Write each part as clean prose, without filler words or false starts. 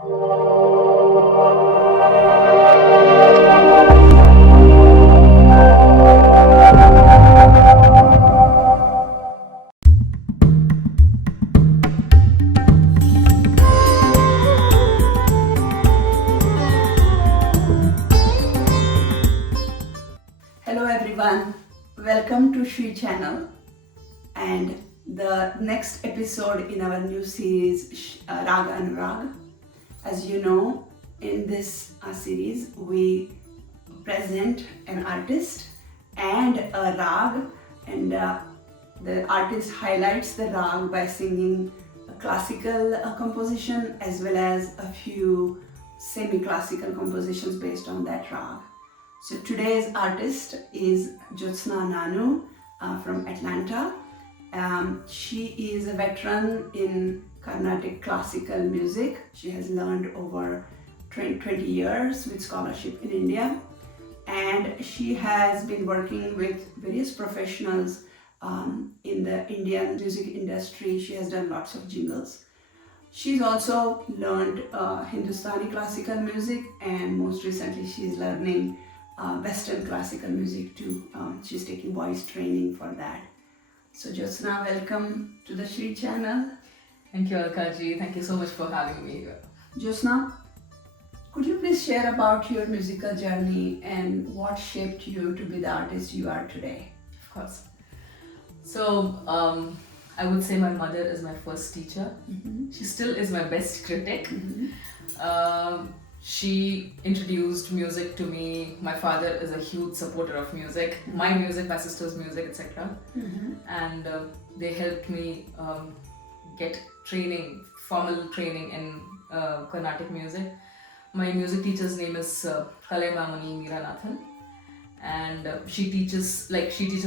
Hello everyone, welcome to Shri channel and the next episode in our new series Rag Anurag. As you know, in this series we present an artist and a rag, and the artist highlights the rag by singing a classical composition as well as a few semi-classical compositions based on that rag. So today's artist is Jyotsna Nanu from Atlanta. She is a veteran in Carnatic classical music. She has learned over 20 years with scholarship in India, and she has been working with various professionals in the Indian music industry. She has done lots of jingles. She's also learned Hindustani classical music, and most recently she's learning Western classical music too. She's taking voice training for that. So Jyotsna, welcome to the Shri channel. Thank you, Alkaji. Thank you so much for having me here. Jyotsna, could you please share about your musical journey and what shaped you to be the artist you are today? Of course. So, I would say my mother is my first teacher. Mm-hmm. She still is my best critic. Mm-hmm. She introduced music to me. My father is a huge supporter of music, my music, my sister's music, etc. Mm-hmm. And they helped me get training, formal training in Carnatic music. My music teacher's name is Kalaimamani Meeranathan, and she teaches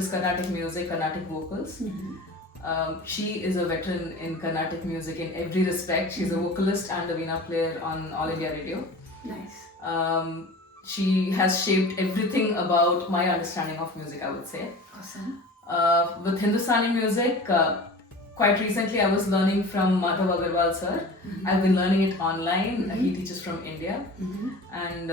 Carnatic music, Carnatic vocals. Mm-hmm. She is a veteran in Carnatic music in every respect. She's a vocalist and a veena player on All India Radio. Nice. She has shaped everything about my understanding of music, I would say. Awesome. With Hindustani music, quite recently I was learning from Madhav Agarwal sir. Mm-hmm. I've been learning it online. Mm-hmm. He teaches from India. Mm-hmm. And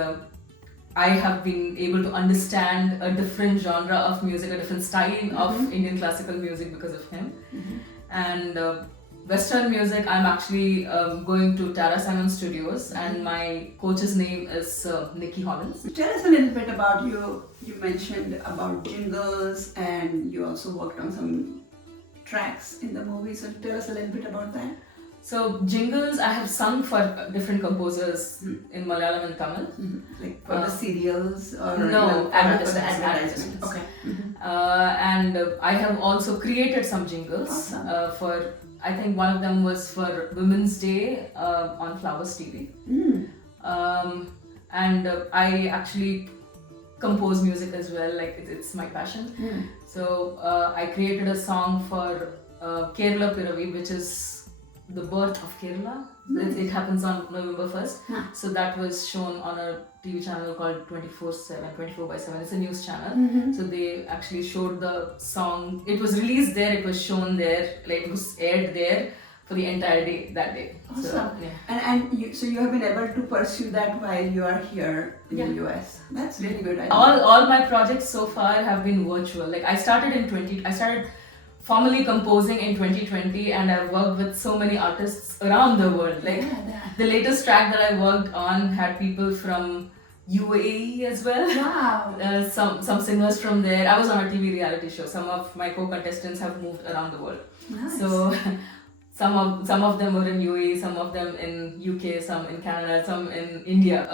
I have been able to understand a different genre of music, a different style of Indian classical music because of him. Mm-hmm. And Western music, I'm actually going to Tara Simon Studios, and my coach's name is Nikki Hollins. Tell us a little bit about you. You mentioned about jingles and you also worked on some tracks in the movie. So tell us a little bit about that. So jingles, I have sung for different composers in Malayalam and Tamil. Mm-hmm. Like for the serials or No, advertisements. advertisements. Advertisements. Okay. Mm-hmm. And I have also created some jingles. Awesome. For, I think one of them was for Women's Day on Flowers TV. And I actually compose music as well, like it's my passion. So I created a song for Kerala Piravi, which is the birth of Kerala. It happens on November 1st. So that was shown on a TV channel called 24/7. It's a news channel. So they actually showed the song. It was released there, it was shown there, like it was aired there for the entire day that day. Awesome. So, yeah. And you have been able to pursue that while you are here in the US. That's really good. All my projects so far have been virtual. Like I started formally composing in 2020, and I've worked with so many artists around the world. Like the latest track that I worked on had people from UAE as well. Wow. Some singers from there. I was on a TV reality show. Some of my co-contestants have moved around the world. Nice. So some of them were in UAE, some of them in UK, some in Canada, some in India.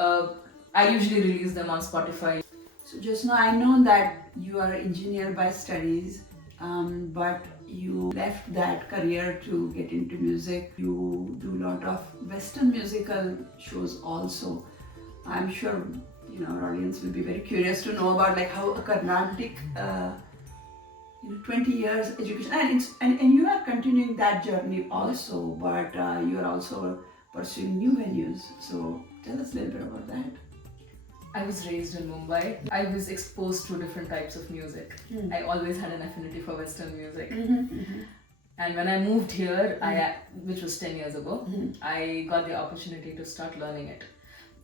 I usually release them on Spotify. So just now I know that you are an engineer by studies, but you left that career to get into music. You do a lot of Western musical shows also. I'm sure our audience will be very curious to know about like how a Carnatic 20 years education, and you are continuing that journey also, but you are also pursuing new venues. So tell us a little bit about that. I was raised in Mumbai. I was exposed to different types of music. I always had an affinity for Western music. And when I moved here, which was 10 years ago, I got the opportunity to start learning it.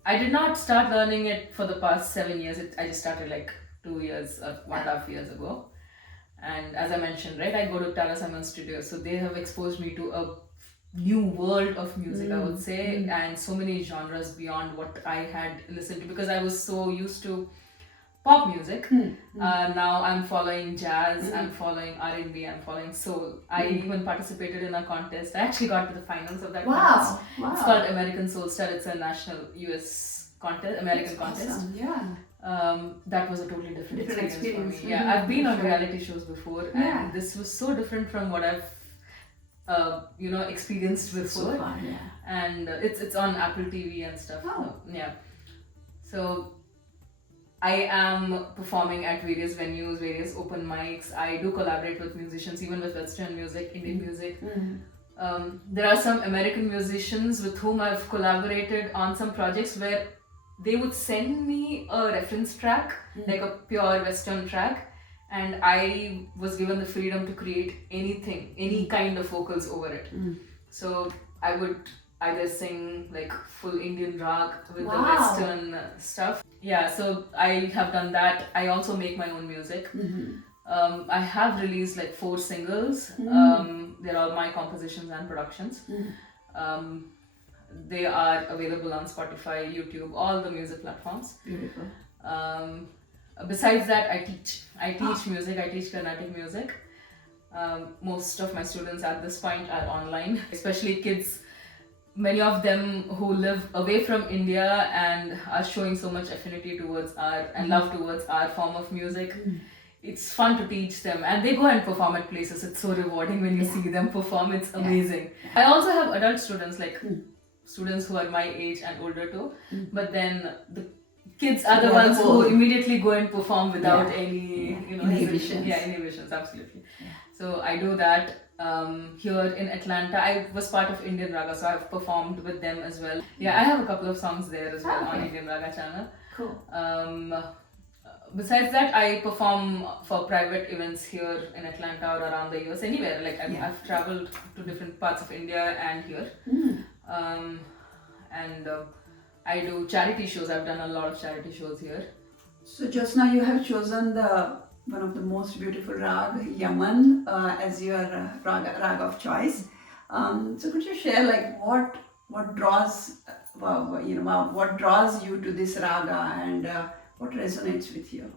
I did not start learning it for the past 7 years. I just started like 2 years or 1.5 years ago. And as I mentioned, right, I go to Tara Simon Studio, so they have exposed me to a new world of music, I would say, and so many genres beyond what I had listened to, because I was so used to pop music. Now I'm following jazz, I'm following R&B, I'm following soul. I even participated in a contest. I actually got to the finals of that contest. Wow. It's called American Soul Star. It's a national US contest, American contest. Awesome. Yeah. That was a totally different experience experience. for me. Yeah, I've been on Sure. reality shows before, and this was so different from what I've experienced before. So far, yeah. And it's on Apple TV and stuff. Oh. Yeah. So I am performing at various venues, various open mics. I do collaborate with musicians, even with Western music, Indian music. There are some American musicians with whom I've collaborated on some projects where they would send me a reference track, like a pure Western track, and I was given the freedom to create anything, any kind of vocals over it. So I would either sing like full Indian rag with the Western stuff. Yeah, so I have done that. I also make my own music. I have released like 4 singles. They're all my compositions and productions. They are available on Spotify, YouTube, all the music platforms. Beautiful. Besides that, I teach. I teach music. I teach Carnatic music. Most of my students at this point are online, especially kids. Many of them who live away from India and are showing so much affinity towards our and love towards our form of music. It's fun to teach them, and they go and perform at places. It's so rewarding when you see them perform. It's amazing. I also have adult students, like students who are my age and older too, but then the kids are the ones who immediately go and perform without any inhibitions. Yeah, inhibitions, absolutely. So I do that. Here in Atlanta, I was part of Indian Raga, so I've performed with them as well. Yeah, I have a couple of songs there as well on Indian Raga channel. Cool. Besides that, I perform for private events here in Atlanta or around the US, anywhere. Like I've traveled to different parts of India and here. I do charity shows. I've done a lot of charity shows here. So just now you have chosen one of the most beautiful rag, Yaman, as your rag of choice. So could you share like what draws what draws you to this raga, and what resonates with you?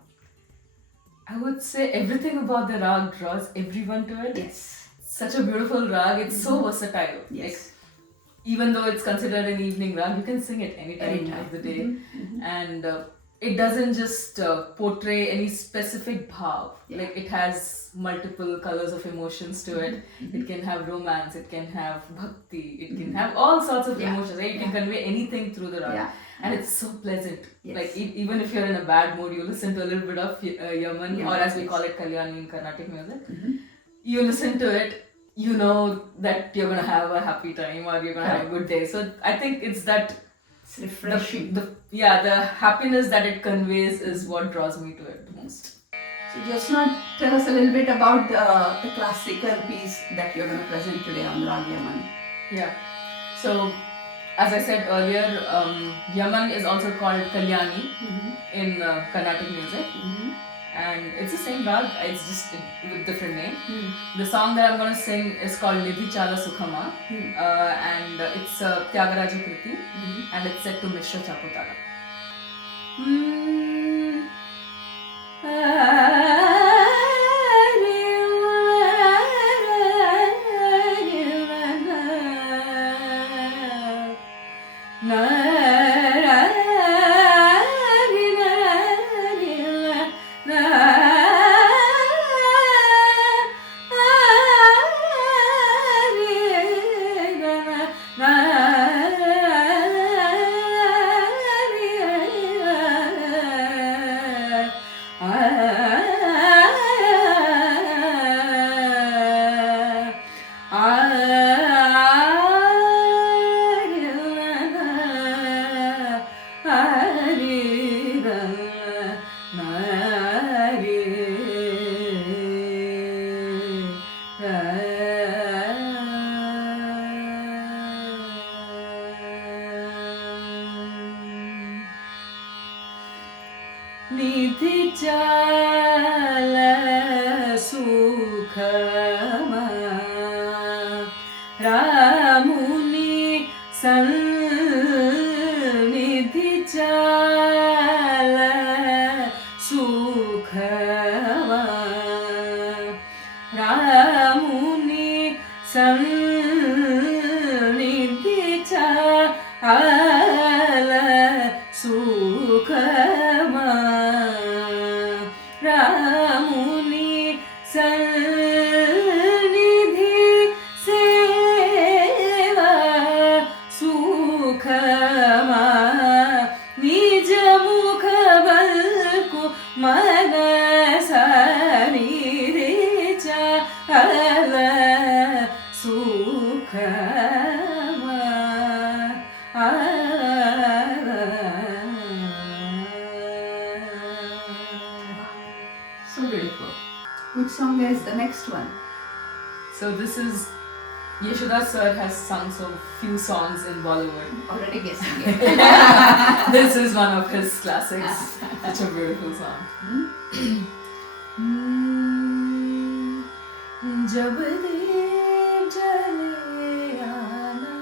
I would say everything about the rag draws everyone to it. Yes. Such a beautiful rag. It's so versatile. Yes. Like, even though it's considered an evening rag, you can sing it any time of the day. And it doesn't just portray any specific bhav. Like it has multiple colors of emotions to it. It can have romance, it can have bhakti, it can have all sorts of emotions. Right? You can convey anything through the rag. And it's so pleasant. Like even if you're in a bad mood, you listen to a little bit of Yaman, or as we call it, Kalyani in Carnatic music. You listen to it, you know that you're gonna have a happy time or you're gonna have a good day. So I think it's that it's refreshing. The happiness that it conveys is what draws me to it the most. So just now tell us a little bit about the classical piece that you're going to present today on Rag Yaman. Yeah. So as I said earlier, Yaman is also called Kalyani in Carnatic music. And it's the same rag, it's just with different name. The song that I'm going to sing is called Nidhi Chala Sukhama, and it's Tyagaraja Kriti, and it's set to Mishra Chaputara. निधिचाल सुखमा रामुनि सन्निधिचाल सुखमा रामुनि सन्निधिचाल सुखमा रामुनि सन्निधि सेवा सुखमा निज मुख बलको मनसा निधिचाल सुखमा So beautiful. Which song is the next one? So this is Yeshodas sir has sung so few songs in Bollywood. Already guessing it. This is one of his classics. Such a beautiful song. जब दीप जले आना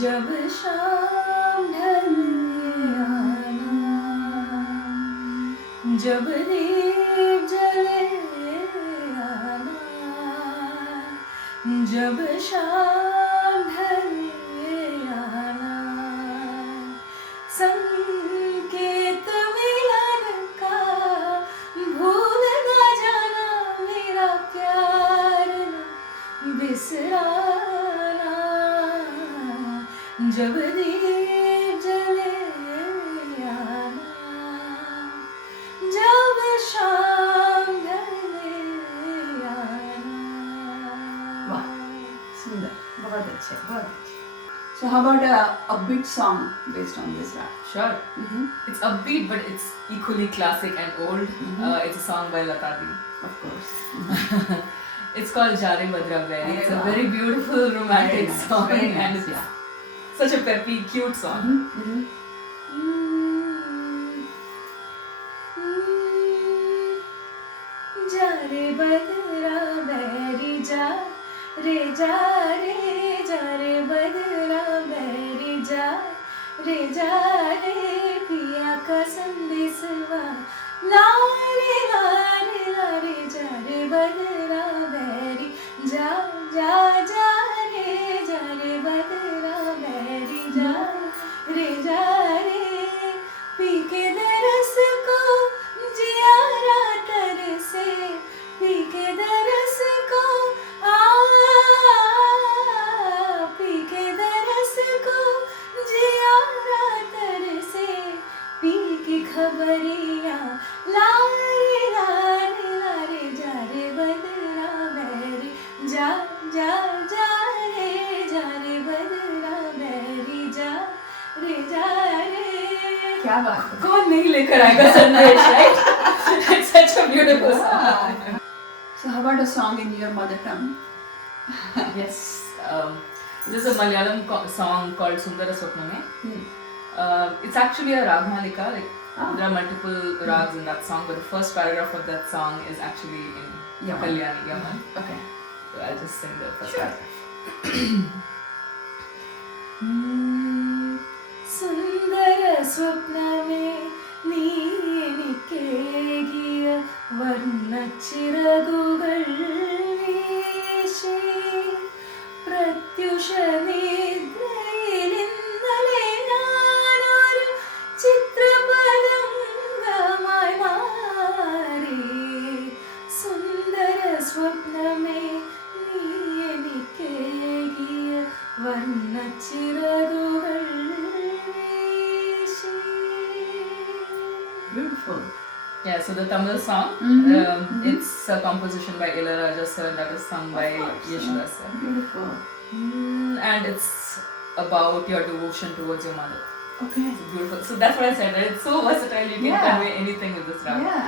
जब शाम ढले आना जब दीप जले आना जब शाम ढले आना संकेत मिलन का भूल न जाना मेरा प्यार न बिसराना जब दीप जले आना जब शाम ढले आना Wow. Sundar. बहुत अच्छे, बहुत अच्छे. So how about a upbeat song based on this rap? Sure. It's upbeat, but it's equally classic and old. It's a song by Lata Di. Of course. It's called Jare Badra Beri. It's a Wow. very beautiful romantic Very nice, song, very and nice, it's yeah. such a peppy, cute song. जा रे बदरा बैरी जा रे जा रे जा रे बदरा बैरी जा रे पिया का संदेशवा ला रे जा रे बदरा बैरी जा जा जा रे बदरा बैरी जा रे पी के दरस को जियारा तर से पी के दरस को पी के दरस को जियारा तर से पी की खबरिया लारे जा रे बदरा बैरी जा जा जा रे बदरा बैरी जा रे क्या बात है. कौन नहीं लेकर आएगा संदेश, right? It's such a beautiful song. So how about a song in your mother tongue? Yes. This is a Malayalam song called Sundara Swapname. It's actually a Ragmalika. Like there are multiple rags in that song, but the first paragraph of that song is actually in Yaman. Kalyani, Yaman. Okay. So I'll just sing the first Sure. paragraph. सुंदर स्वप्न में നീനിക്കേകിയ വർണ്ണച്ചിറകുകൾ വീശി പ്രത്യുഷ നിദ്രയിൽ ഇന്നലെ ഞാനൊരു ചിത്രപതംഗമായി മാറി സുന്ദര സ്വപ്നമേ നീ എനിക്കേകിയ വർണ്ണച്ചിറകുകൾ Beautiful. Yeah, so the Tamil song, it's a composition by Ilayaraja sir that is sung by Yeshodas sir. Beautiful. And it's about your devotion towards your mother. Okay. It's beautiful. So that's what I said, right? It's so versatile, you can convey anything with this rag. Yeah.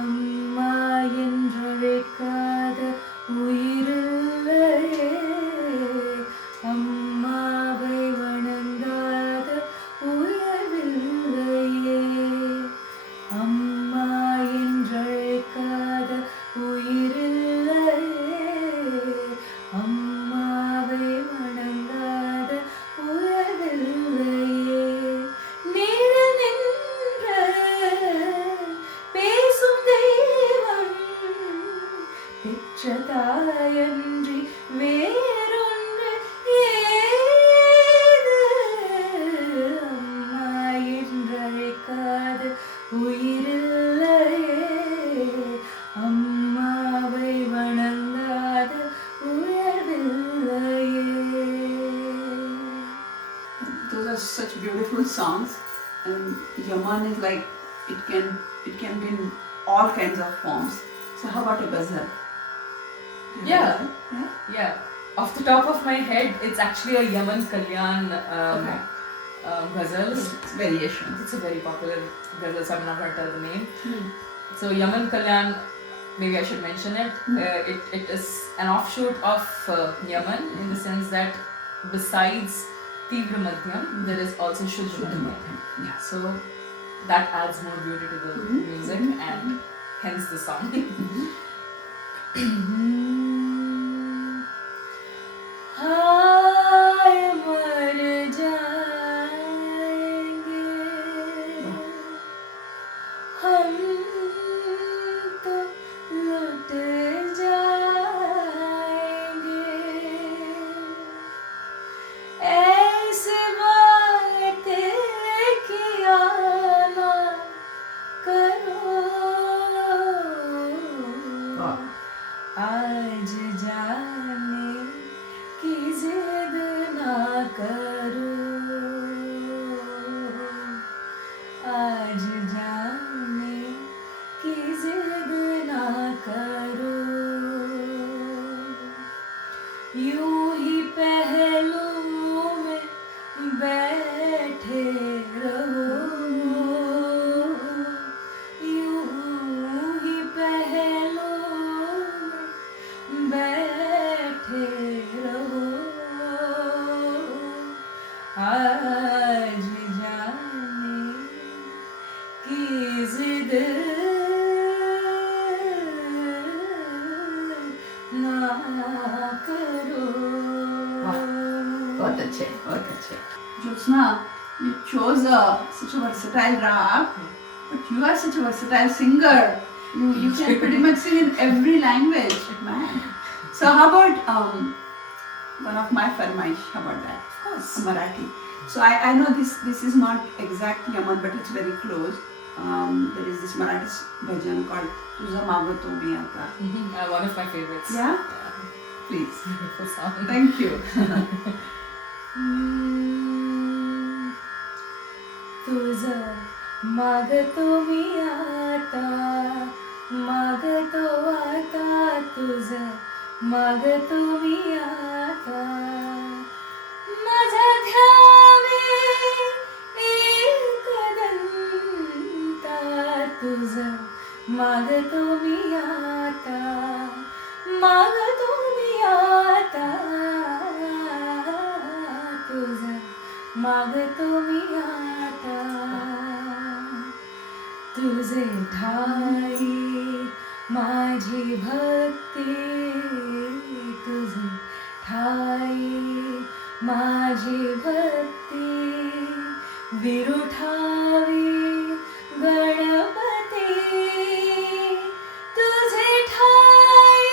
அம்மா என்றழைக்காத உயிரில்லையே அம்மாவை வணங்காத are such beautiful songs, and Yaman is like it can be in all kinds of forms. So how about a ghazal? Do you Yeah. have a ghazal? Yeah. Off the top of my head, it's actually a Yaman Kalyan Okay. ghazal. It's variations. It's a very popular ghazal, so I'm not going to tell the name. Hmm. So Yaman Kalyan, maybe I should mention it. Hmm. It is an offshoot of Yaman in the sense that besides Tivra Madhyam, there is also Shuddha Madhyam. Yeah. So that adds more beauty to the Mhm. music Mhm. and hence the song. हाय मर जाएंगे हम तो लुट जाएंगे ऐसी बातें किया ना करो Wow. आज जाने की जिद ना करो आज जाने की जिद ना करो यूं ही पहलू में बैठे रहो यूं ही पहलू में बैठे रहो आज जाने की जिद ना करो बहुत अच्छे, बहुत अच्छे. Jyotsna, you chose such a versatile rag, but you are such a versatile singer. You can pretty much sing in every language, man. So how about one of my farmaish? How about that? Of course. Marathi. So I know this is not exact Yaman, but it's very close. There is this Marathi bhajan called Tuza Magato Mi Ata. One of my favorites. Yeah? Please. Beautiful song. Thank you. तुझं मागतो मी आता मागतो आता तुझं मागतो मी आता माझा ध्यावे एकदंता तुझं मागतो मी आता मागतो मी आता तुझं मागतो मी आता तुझे ठाई माझी भक्ती तुझे ठाई माझी भक्ती विरुठावी गणपती तुझे ठाई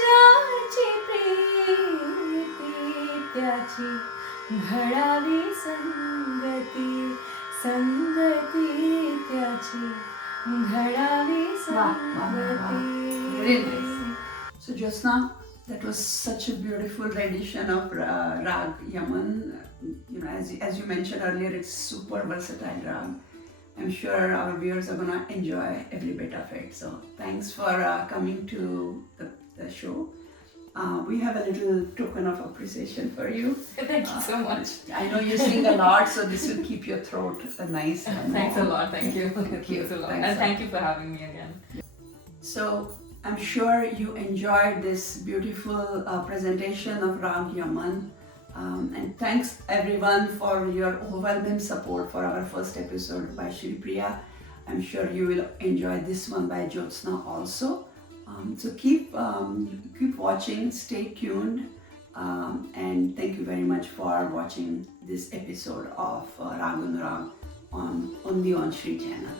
ज्याची प्रीती त्याची घडावी संगती संगती त्याची घडावी संगती Very nice. So Jyotsna, that was such a beautiful rendition of rag Yaman. You know, as you mentioned earlier, it's super versatile rag. I'm sure our viewers are gonna enjoy every bit of it. So thanks for coming to the show. We have a little token of appreciation for you. Thank you so much. I know you sing a lot, so this will keep your throat nice. And Thanks a warm. lot. Thank you. Thank you. Thanks a lot. Thanks And a thank you for having me again. So I'm sure you enjoyed this beautiful presentation of Rag Yaman. And thanks everyone for your overwhelming support for our first episode by Shri Priya. I'm sure you will enjoy this one by Jyotsna also. So keep watching, stay tuned, and thank you very much for watching this episode of Rag Anurag on the On Shri channel.